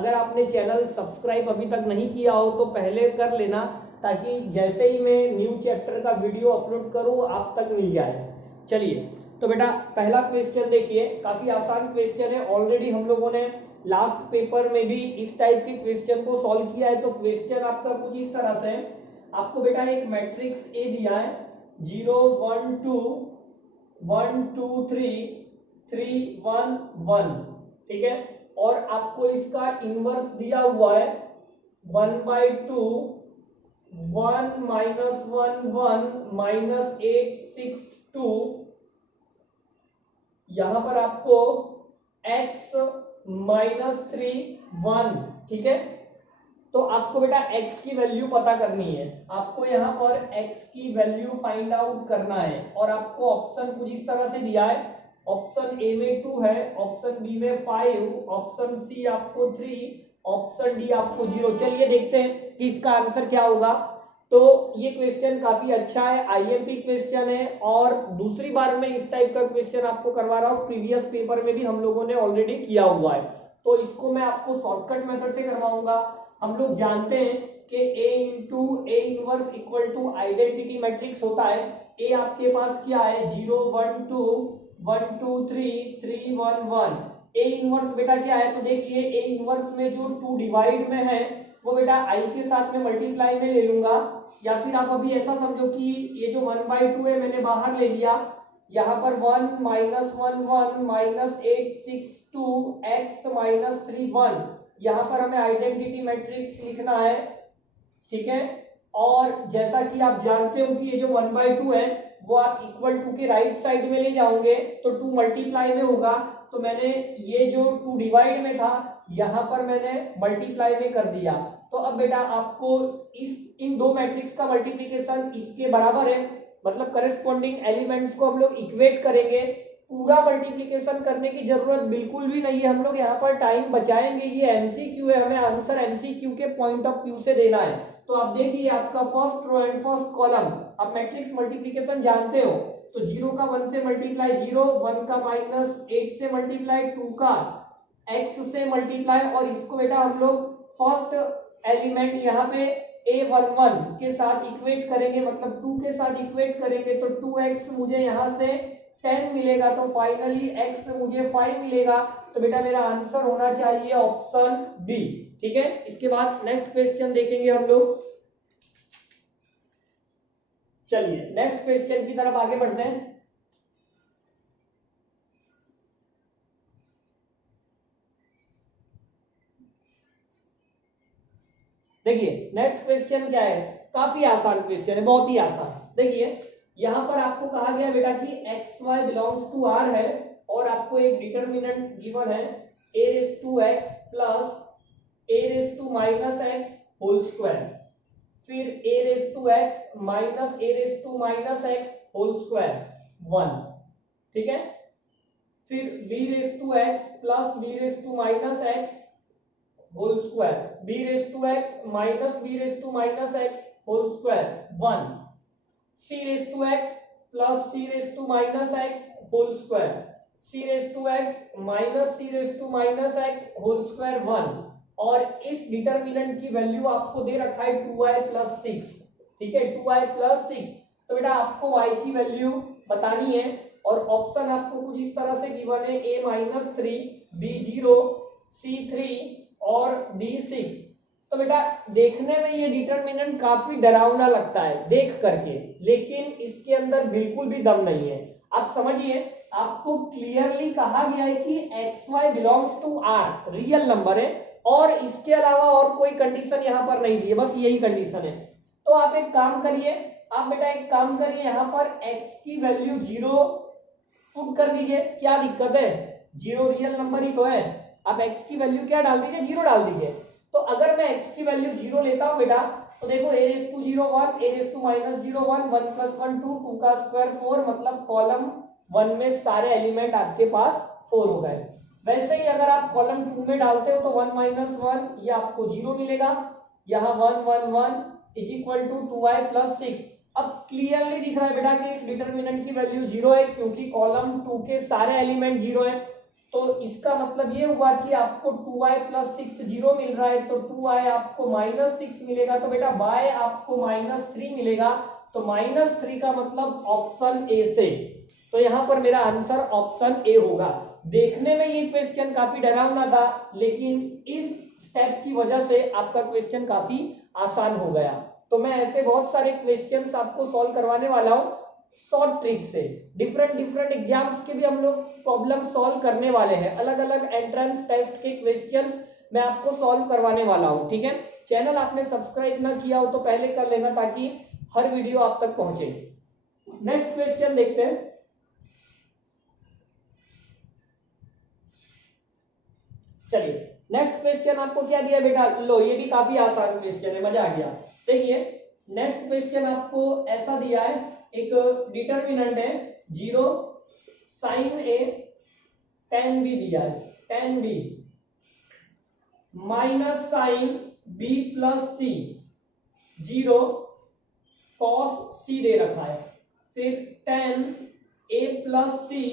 अगर आपने channel subscribe अभी तक नहीं किया हो तो पहले कर लेना, ताकि जैसे ही मैं न्यू चैप्टर का वीडियो अपलोड करूँ आप तक मिल जाए। चलिए तो बेटा पहला क्वेश्चन देखिए, काफी आसान क्वेश्चन है। ऑलरेडी हम लोगों ने लास्ट पेपर में भी इस टाइप के क्वेश्चन को सॉल्व किया है। तो क्वेश्चन आपका कुछ इस तरह से है, आपको बेटा एक मैट्रिक्स ए दिया है 0 1 2 1 2 3 3 1 1, ठीक है, और आपको इसका इनवर्स दिया हुआ है 1/2 1 -1 1 -8 6 2। यहां पर आपको x -3 1, ठीक है। तो आपको बेटा x की वैल्यू पता करनी है, आपको यहां पर x की वैल्यू फाइंड आउट करना है। और आपको ऑप्शन कुछ इस तरह से दिया है, ऑप्शन ए में 2 है, ऑप्शन बी में 5, ऑप्शन सी आपको 3, ऑप्शन डी आपको 0। चलिए देखते हैं कि इसका आंसर क्या होगा। तो ये क्वेश्चन काफी अच्छा है, आईएमपी क्वेश्चन है, और दूसरी बार में इस टाइप का क्वेश्चन आपको करवा रहा हूं। प्रीवियस पेपर में भी हम लोगों ने ऑलरेडी किया हुआ है, तो इसको मैं आपको शॉर्टकट मेथड से करवाऊंगा। हम लोग जानते हैं कि A into A inverse equal to identity matrix होता है। ए आपके पास क्या है 0 1 2 1 2 3 3 1 1। ए इनवर्स बेटा क्या है, तो देखिए ए इनवर्स में जो 2 डिवाइड में है वो बेटा आई के साथ में मल्टीप्लाई में ले लूंगा, या फिर आप अभी ऐसा समझो कि ये जो 1/2 है मैंने बाहर ले लिया, यहाँ पर 1 -1 1 -8 6 2 x -3 1। यहाँ पर हमें आइडेंटिटी मैट्रिक्स लिखना है, ठीक है। और जैसा कि आप जानते हो कि ये जो 1/2 है वो आप इक्वल टू के राइट साइड में ले जाओगे तो 2 मल्टीप्लाई में होगा। तो मैंने ये जो 2 डिवाइड में था यहाँ पर मैंने मल्टीप्लाई में कर दिया। तो अब बेटा आपको इन दो मैट्रिक्स का मल्टीप्लिकेशन इसके बराबर है, मतलब करस्पॉन्डिंग एलिमेंट्स को हम लोग इक्वेट करेंगे। पूरा मल्टीप्लिकेशन करने की जरूरत बिल्कुल भी नहीं है, हम लोग यहाँ पर टाइम बचाएंगे। ये एमसीक्यू है, हमें आंसर एमसीक्यू के पॉइंट ऑफ व्यू से देना है। तो आप देखिए आपका first row and first column, आप मैट्रिक्स मल्टीप्लिकेशन जानते हो, तो 0 का 1 से मल्टीप्लाई 0, 1 का -8 से मल्टीप्लाई, 2 का x से मल्टीप्लाई, और इसको बेटा हम लोग फर्स्ट एलिमेंट यहाँ पे a11 के साथ इक्वेट करेंगे, मतलब 2 के साथ इक्वेट करेंगे। तो 2x मुझे यहाँ से 10 मिलेगा, तो फाइनली x मुझे 5 मिलेगा। तो बेटा मेरा आंसर होना चाहिए ऑप्शन बी, ठीक है। इसके बाद नेक्स्ट क्वेश्चन देखेंगे हम लोग। चलिए नेक्स्ट क्वेश्चन की तरफ आगे बढ़ते हैं। देखिए नेक्स्ट क्वेश्चन क्या है, काफी आसान क्वेश्चन है, बहुत ही आसान। देखिए यहां पर आपको कहा गया बेटा कि X Y belongs to R है, और आपको एक डिटर्मिनेंट गिवन है a⁻x plus a⁻x whole square, फिर a⁻x minus a⁻x whole square 1, ठीक है। फिर b⁻x plus b⁻x whole square, b⁻x minus b⁻x whole square 1, c⁻x plus c⁻x whole square, c⁻x minus c⁻x whole square 1। और इस determinant की value आपको दे रखा है 2y प्लस 6, ठीक है, 2y प्लस 6। तो बेटा आपको y की वैल्यू बतानी है, और ऑप्शन आपको कुछ इस तरह से गिवन है a-3 b0 c3 और d6। तो बेटा देखने में ये डिटर्मिनेंट काफी डरावना लगता है देख करके, लेकिन इसके अंदर बिल्कुल भी दम नहीं है। आप समझिए, आपको क्लियरली कहा गया है कि xy belongs to r, real number है, और इसके अलावा और कोई कंडीशन यहाँ पर नहीं दी है, बस यही कंडीशन है। तो आप एक काम करिए, आप बेटा एक काम करिए, यहाँ पर x की वैल्यू 0 पुट कर दीजिए। क्या दिक्कत है, 0 रियल नंबर ही तो है, आप x की वैल्यू क्या डाल दीजिए, 0 डाल दीजिए। तो अगर मैं x की वैल्यू 0 लेता हूं बेटा, तो देखो a⁻0 1 a⁻0 1 1 + 1 2 2 का स्क्वायर 4, मतलब कॉलम 1 में सारे एलिमेंट आपके पास 4 हो गए। वैसे ही अगर आप कॉलम 2 में डालते हो तो 1 - 1 ये आपको 0 मिलेगा, यहाँ 1 1 1 = 2y + 6। अब क्लियरली दिख रहा है बेटा कि इस डिटर्मिनेंट की वैल्यू 0 है, क्योंकि कॉलम 2 के सारे एलिमेंट 0 है। तो इसका मतलब ये हुआ कि आपको 2y प्लस 6 0 मिल रहा है, तो 2y आपको -6 मिलेगा, तो बेटा y आपको -3 मिलेगा। तो -3 का मतलब ऑप्शन ए से, तो यहां पर मेरा आंसर ऑप्शन ए होगा। देखने में ये क्वेश्चन काफी डरावना था, लेकिन इस स्टेप की वजह से आपका क्वेश्चन काफी आसान हो गया। तो मैं ऐसे बहुत सारे क्वेश्चंस आपको सॉल्व करवाने वाला हूं शॉर्ट ट्रिक से। डिफरेंट एग्जाम्स के भी हम लोग प्रॉब्लम सॉल्व करने वाले हैं, अलग अलग एंट्रेंस टेस्ट के क्वेश्चंस मैं आपको सॉल्व करवाने वाला हूं, ठीक है। चैनल आपने सब्सक्राइब ना किया हो तो पहले कर लेना, ताकि हर वीडियो आप तक पहुंचे। नेक्स्ट क्वेश्चन देखते हैं। चलिए नेक्स्ट क्वेश्चन आपको क्या दिया बेटा, लो ये भी काफी आसान क्वेश्चन है, मजा आ गया। देखिए नेक्स्ट क्वेश्चन आपको ऐसा दिया है, एक डिटर्मिनेंट है 0 sin a tan b दिया है, tan b minus sine b plus C 0 cos c दे रखा है, फिर tan a plus C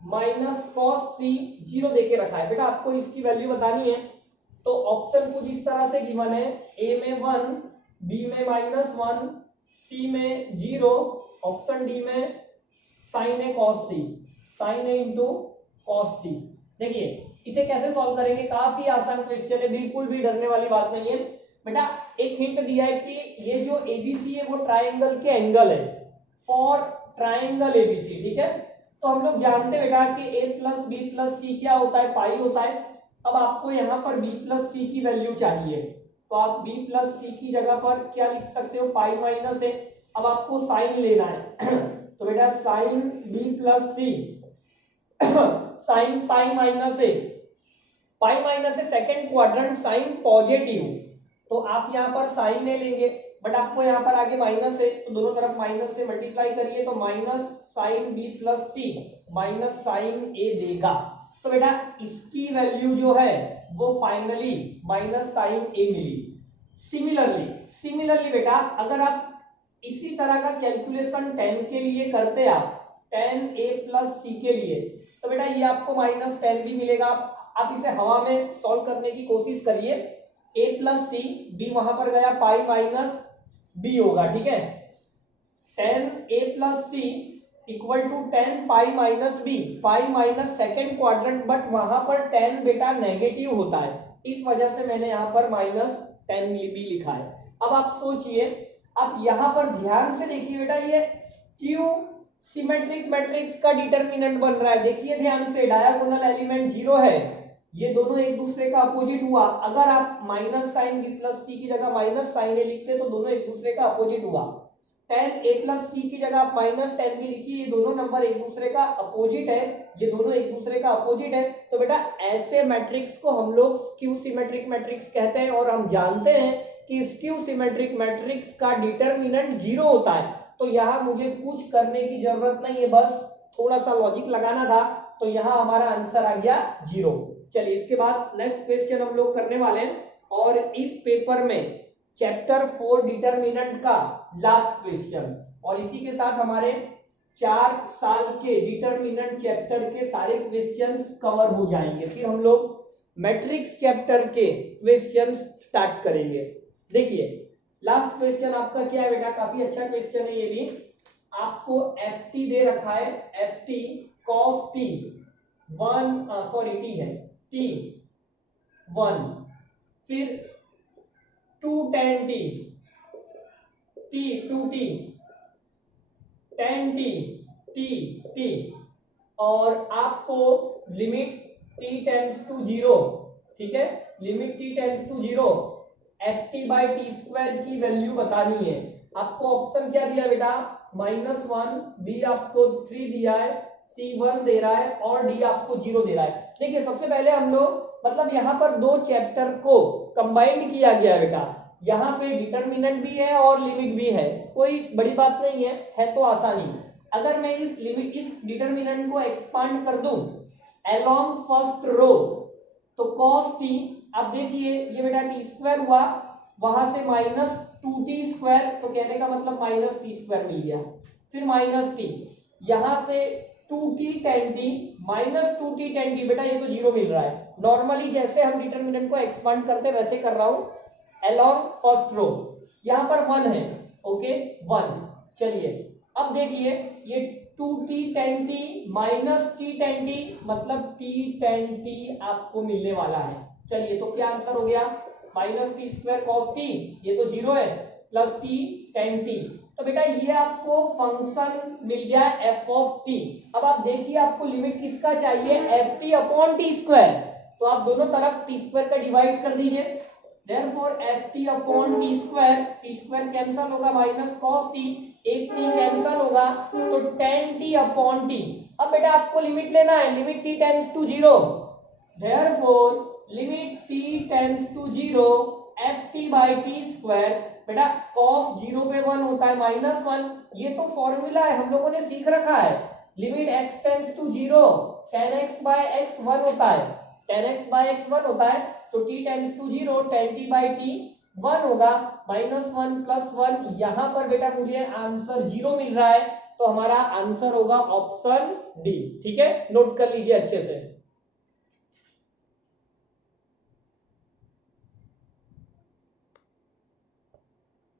minus cos C 0 देके रखा है। बेटा आपको इसकी वैल्यू बतानी है, तो ऑप्शन कुछ इस तरह से गिवन है, ए में 1, बी में -1, सी में 0, ऑप्शन डी में साइन ए कॉस सी, साइन ए इंटू कॉस सी। देखिए इसे कैसे सॉल्व करेंगे, काफी आसान क्वेश्चन है, बिल्कुल भी डरने वाली बात नहीं है। बेटा एक हिंट दिया है कि ये जो एबीसी है वो ट्राइंगल के एंगल है, फॉर ट्राइंगल एबीसी, ठीक है। तो हम लोग जानते हैं बेटा कि a प्लस बी प्लस सी क्या होता है, पाई होता है। अब आपको यहाँ पर b प्लस सी की वैल्यू चाहिए, तो आप b प्लस सी की जगह पर क्या लिख सकते हो, पाई माइनस है। अब आपको साइन लेना है तो बेटा साइन b प्लस सी साइन पाई माइनस है, पाई माइनस है सेकेंड क्वाड्रेंट, साइन पॉजिटिव, तो आप यहाँ पर साइन ए लेंगे, बट आपको यहाँ पर आगे माइनस है, तो दोनों तरफ माइनस से मल्टीप्लाई करिए, तो minus sine B plus C minus sign ए देगा। तो बेटा इसकी वैल्यू जो है वो फाइनली माइनस साइन ए मिली। सिमिलरली बेटा अगर आप इसी तरह का कैलकुलेशन tan के लिए करते आप, tan a प्लस सी के लिए, तो बेटा ये आपको -tan भी मिलेगा। आप इसे हवा में सॉल्व करने की कोशिश करिए, a प्लस सी, b वहां पर गया, पाई माइनस b होगा, ठीक है। tan a plus C equal to tan pi minus b, pi minus second quadrant, but वहां पर tan बेटा नेगेटिव होता है, इस वजह से मैंने यहां पर -tan b लिखा है। अब आप सोचिए, अब यहां पर ध्यान से देखिए बेटा, ये स्क्यू सिमेट्रिक मैट्रिक्स का डिटरमिनेंट बन रहा है। देखिए ध्यान से, डायगोनल एलिमेंट 0 है, ये दोनों एक दूसरे का अपोजिट हुआ। अगर आप माइनस साइन बी प्लस सी की जगह माइनस साइन ए लिखते तो दोनों एक दूसरे का अपोजिट हुआ। tan a प्लस सी की जगह आप -tan b लिखिए, ये दोनों नंबर एक दूसरे का अपोजिट है, ये दोनों एक दूसरे का अपोजिट है। तो बेटा ऐसे मैट्रिक्स को हम लोग स्क्यू सिमेट्रिक मैट्रिक्स कहते हैं, और हम जानते हैं कि स्क्यू सिमेट्रिक मैट्रिक्स का डिटरमिनेंट 0 होता है। तो यहाँ मुझे कुछ करने की जरूरत नहीं है, बस थोड़ा सा लॉजिक लगाना था, तो यहाँ हमारा आंसर आ गया 0। चलिए इसके बाद नेक्स्ट क्वेश्चन हम लोग करने वाले हैं, और इस पेपर में चैप्टर 4 डिटरमिनेंट का लास्ट क्वेश्चन, और इसी के साथ हमारे 4 साल के डिटरमिनेंट चैप्टर के सारे क्वेश्चंस कवर हो जाएंगे। फिर हम लोग मैट्रिक्स चैप्टर के क्वेश्चंस स्टार्ट करेंगे। देखिए लास्ट क्वेश्चन आपका क्या है बेटा, काफी अच्छा क्वेश्चन है ये भी। आपको एफ टी दे रखा है, F T cos T 1 sorry T है टी 1, फिर 2 tan T, T 2t, tan T, T, और आपको लिमिट t टेंड्स टू 0, ठीक है, limit t tends to 0 F T by T square की वैल्यू बतानी है। आपको ऑप्शन क्या दिया बेटा, -1, बी आपको 3 दिया है, सी 1 दे रहा है, और डी आपको 0 दे रहा है। देखिए सबसे पहले हम लोग, मतलब यहाँ पर 2 चैप्टर को कंबाइंड किया गया बेटा, यहाँ पे डिटरमिनेंट भी है और लिमिट भी है, कोई बड़ी बात नहीं है तो आसानी। अगर मैं इस डिटरमिनेंट को एक्सपांड कर दूं अलोंग फर्स्ट रो, तो cos t, अब देखिए ये बेटा टी स्क्वायर हुआ, वहां से -2t स्क्वायर, तो कहने का मतलब -t स्क्वायर मिल गया, फिर -t, यहां से 2t tan t minus 2t tan t, बेटा ये तो जीरो मिल रहा है। नॉर्मली जैसे हम डिटर्मिनेंट को एक्सपांड करते हैं वैसे कर रहा हूं अलोंग फर्स्ट रो। यहां पर 1 है, ओके 1। चलिए अब देखिए ये 2t tan t minus t tan t मतलब t tan t आपको मिलने वाला है। चलिए तो क्या आंसर हो गया, minus T square cos T, ये तो जीरो है, प्लस टी tan t। तो बेटा ये आपको फंक्शन मिल गया एफ ऑफ टी। अब आप देखिए आपको लिमिट किसका चाहिए, F T upon T square. तो आप दोनों तरफ टी स्क्वायर का डिवाइड कर दीजिए, therefore F T upon T square cancel होगा, माइनस कॉस टी, एक टी कैंसल होगा, तो tan टी अपॉन टी। अब बेटा आपको लिमिट लेना है, limit T tends to zero, therefore limit T tends to zero F T by T square. बेटा cos जीरो पे 1 होता है माइनस 1, ये तो फॉर्मूला है हम लोगों ने सीख रखा है। Limit x tends to zero tan x by x 1 होता है, tan x बाय x 1 होता है, तो t tends to zero tan t by t 1 होगा, माइनस 1 प्लस 1। यहां पर बेटा मुझे आंसर जीरो मिल रहा है, तो हमारा आंसर होगा ऑप्शन डी। ठीक है, नोट कर लीजिए अच्छे से।